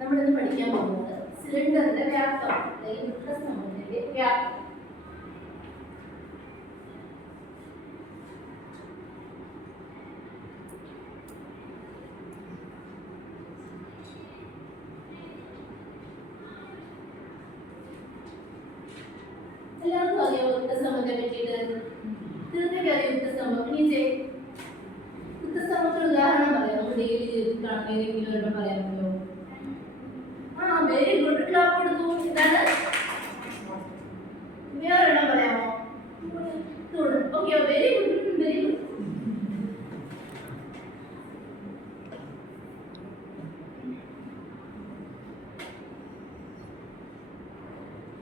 നമ്മളിന്ന് പഠിക്കാൻ പോകുന്നത് സിലിണ്ടറിന്റെ വ്യാപ്തം അല്ലെങ്കിൽ വൃത്തസമൂഹത്തിന്റെ വ്യാപ്തം. എല്ലാവർക്കും അറിയാമോ വൃത്തസമൂഹത്തെ പറ്റിയിട്ട്? തീർച്ചയായും അറിയാം വൃത്തസമൂഹം. ഇനി വൃത്തസമൂഹത്തിന് ഉദാഹരണം പറയാം. നമ്മൾ ഡെയിലി ജീവിതത്തിൽ കാണുന്ന ഏതെങ്കിലും ഒരെണ്ണം പറയാൻ പറ്റുമോ? വെരി ഗുഡ്, ക്ലാപ്പ് കൊടുത്തു. ഇതാണ് വേറൊരെണ്ണം പറയാമോ? Okay, very good, very good.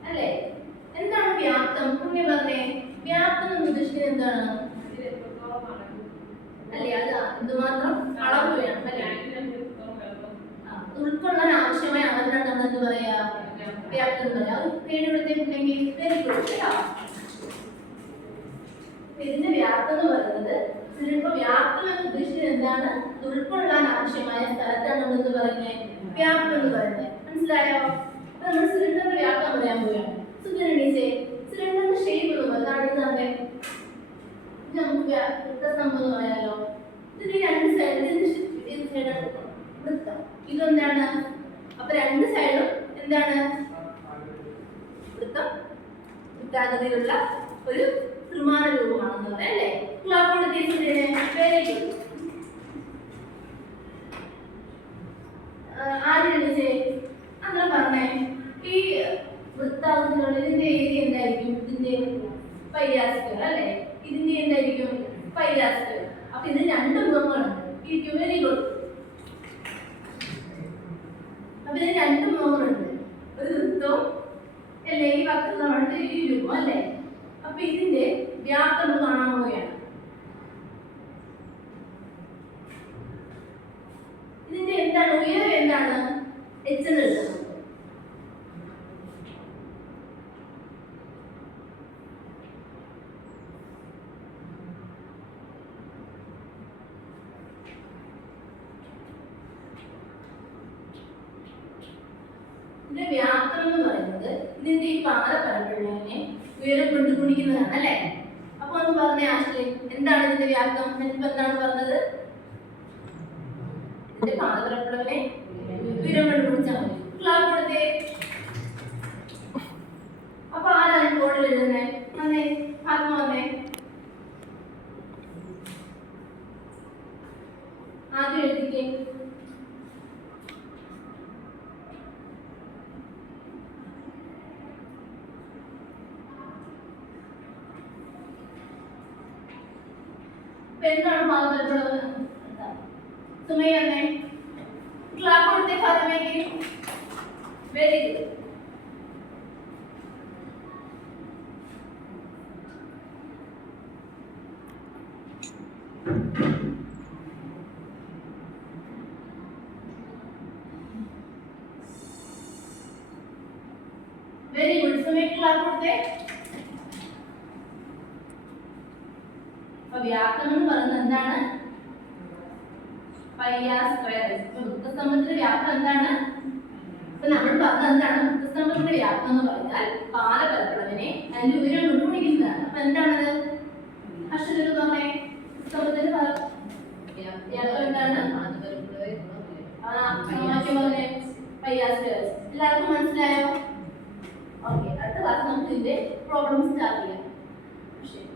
അല്ലേ? എന്താണ് വ്യാപ്തം? പുണ്യ പറഞ്ഞേ, വ്യാപ്തം എന്ന് ഉദ്ദേശിക്കുന്നത് എന്താണ്? അല്ലേ, അത് എന്തുമാത്രം അളവ് വേണം അല്ലേ? ഉൾക്കൊള്ളാൻ ആവശ്യമായ അളവിനാണ് നമ്മൾ എന്ത് പറയാ? വ്യാപ്തം എന്ന് പറയാം. ഒരു പേര് കൊടുത്തിട്ടുണ്ടെങ്കിൽ വെരി ഗുഡ് കേട്ടോ. ഇതിന്റെ വ്യാപ്തം എന്ന് പറയുന്നത്, ഇതിപ്പോ വ്യാപ്തം എന്ന് ഉദ്ദേശിക്കുന്നത് എന്താണ്? ഉൾക്കൊള്ളാൻ ആവശ്യമായ സ്ഥലത്താണ് നമ്മൾ എന്ത് പറയുന്നത്? വ്യാപ്തം എന്ന് പറയുന്നത്. മനസ്സിലായോ? അപ്പൊ നമ്മൾ സിലിണ്ടറിന്റെ വ്യാപ്തം പറയാൻ പോവുകയാണ്. സുഖരണീച്ചേ, സിലിണ്ടറിന്റെ ഷേപ്പ് എന്ന് പറയുന്നത് തന്നെ നമുക്ക് വൃത്തസ്തംഭം എന്ന് പറയാലോ. ഇതിന്റെ രണ്ട് സൈഡ് വൃത്തം, ഇതെന്താണ്? അപ്പൊ രണ്ട് സൈഡും എന്താണ്? വൃത്തം, വൃത്താകൃതിയിലുള്ള ഒരു ത്രിമാന രൂപമാണെന്ന് പറയാം അല്ലേ? Clap very good. ആദ്യം അങ്ങനെ പറഞ്ഞേ, ഈ വൃത്താകൃതിയിലുള്ള ഇതിന്റെ ഏരിയ എന്തായിരിക്കും? ഇതിന്റെ പൈയാസ്ക്വയർ അല്ലേ? ഇതിന്റെ എന്തായിരിക്കും? പൈയാസ്ക്വയർ. അപ്പൊ ഇത് രണ്ട് മുഖങ്ങളുണ്ട്. Very good. അപ്പൊ ഇതിന് രണ്ട് മുഖങ്ങളുണ്ട്, ഒരു വൃത്തവും അല്ലെങ്കിൽ വക്രമാണ് ഈ രൂപം അല്ലേ? അപ്പൊ ഇതിന്റെ വ്യാപ്തം കാണാൻ പോവുകയാണ്. ഇതിന്റെ എന്താണ് ഉയരം? എന്താണ്? h എന്ന് എഴുതുന്നത്. ഇതിന്റെ വ്യാപ്തം എന്ന് പറയുന്നത് ഇതിന്റെ ഈ പാത പരമ്പരനെ ഉയരം കൊണ്ട് ഗുണിക്കുന്നതാണ് അല്ലേ? അപ്പൊ ഒന്ന് പറഞ്ഞ ആശ്രയ, എന്താണ് ഇതിന്റെ വ്യാപ്തം? എന്താണ് പറഞ്ഞത്? ഇതിന്റെ പാത പരമ്പരനെ ഉയരം കൊണ്ട് ഗുണിച്ചാൽ മതി. ക്ലാപ്പ് കൊടുത്തേ. അപ്പൊ ആരാണ് ബോർഡിൽ എഴുതുന്നേ? വന്നേ, ആത്മ വന്നേ. ആദ്യം എഴുതിക്കേ. എന്താണ് പാദപരപ്പളവ്? സുമയ വന്നേ. ക്ലാപ്പ് കൊടുത്തേ ഫാത്തിമയ്ക്ക്. Very good. Very good. സുമയ്ക്ക് ക്ലാപ്പ് കൊടുത്തേ. അപ്പൊ വ്യാപ്തം എന്ന് പറയുന്നത് എന്താണ്? പൈയാസ്ക്വയർ. വൃത്തസ്തംഭത്തിന്റെ വ്യാപ്തം എന്താണ്? അപ്പൊ നമ്മൾ പറഞ്ഞത് എന്താണ്? വൃത്തസ്തംഭത്തിന്റെ വ്യാപ്തം എന്ന് പറഞ്ഞാൽ പാദപരപ്പളവിനെ അതിന്റെ ഉയരം കൊണ്ട് ഗുണിക്കുന്നതാണ്. അപ്പൊ എന്താണത്? അശ്വതി പറഞ്ഞേ, വൃത്തസ്തംഭത്തിന്റെ വ്യാപ്തം എന്താണ്? പൈയാസ്ക്വയർ. എല്ലാവർക്കും മനസ്സിലായോ? ഓക്കെ, അടുത്ത ക്ലാസ് നമുക്ക് ഇതിന്റെ പ്രോബ്ലം സ്റ്റാർട്ട് ചെയ്യാം. ശരി.